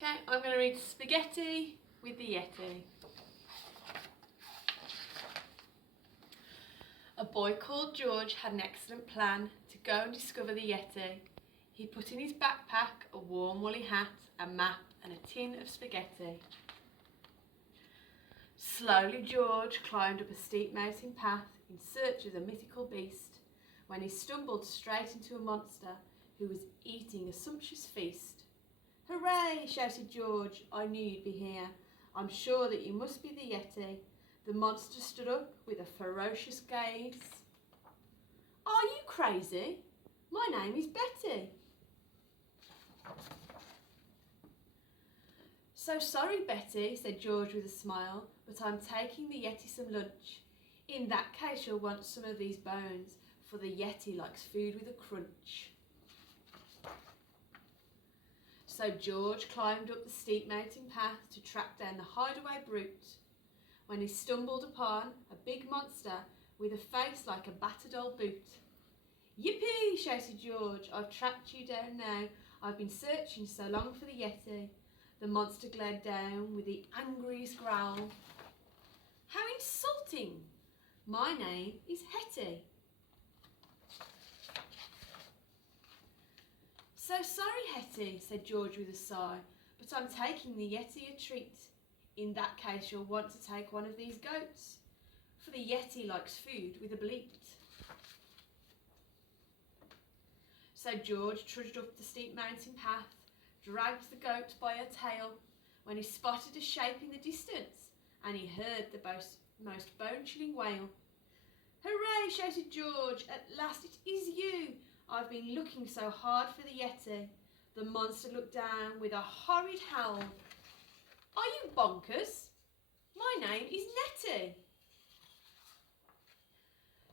Okay, I'm going to read Spaghetti with the Yeti. A boy called George had an excellent plan to go and discover the Yeti. He put in his backpack a warm woolly hat, a map and a tin of spaghetti. Slowly George climbed up a steep mountain path in search of the mythical beast, when he stumbled straight into a monster who was eating a sumptuous feast. "Hooray!" shouted George, "I knew you'd be here. I'm sure that you must be the Yeti." The monster stood up with a ferocious gaze. "Are you crazy? My name is Betty." "So sorry, Betty," said George with a smile, "but I'm taking the Yeti some lunch. In that case you'll want some of these bones, for the Yeti likes food with a crunch." So George climbed up the steep mountain path to track down the hideaway brute, when he stumbled upon a big monster with a face like a battered old boot. "Yippee!" shouted George, "I've tracked you down now. I've been searching so long for the Yeti." The monster glared down with the angriest growl. "How insulting! My name is Hetty." "So sorry, Hetty," said George with a sigh, "but I'm taking the Yeti a treat. In that case you'll want to take one of these goats, for the Yeti likes food with a bleat." So George trudged up the steep mountain path, dragged the goat by her tail, when he spotted a shape in the distance, and he heard the most bone-chilling wail. "Hooray!" shouted George, "at last it is you! I've been looking so hard for the Yeti." The monster looked down with a horrid howl. "Are you bonkers? My name is Nettie."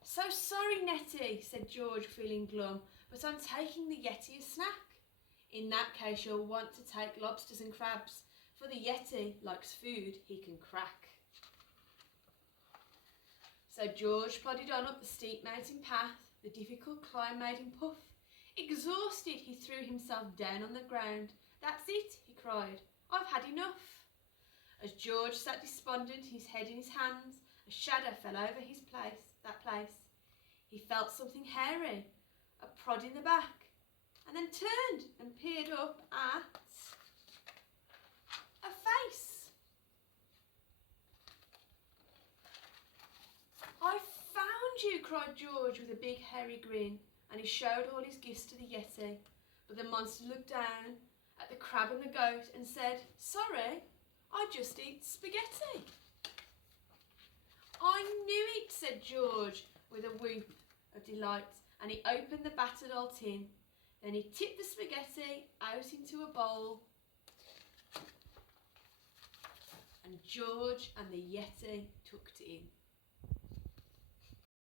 "So sorry, Nettie," said George, feeling glum, "but I'm taking the Yeti a snack. In that case you'll want to take lobsters and crabs, for the Yeti likes food he can crack." So George plodded on up the steep mountain path. The difficult climb made him puff. Exhausted, he threw himself down on the ground. "That's it," he cried, "I've had enough." As George sat despondent, his head in his hands, a shadow fell over that place. He felt something hairy, a prod in the back, and then turned and peered up at a face. "I found you," cried George with a big hairy grin, and he showed all his gifts to the Yeti. But the monster looked down at the crab and the goat and said, "Sorry, I just eat spaghetti." "I knew it," said George with a whoop of delight, and he opened the battered old tin. Then he tipped the spaghetti out into a bowl, and George and the Yeti tucked in.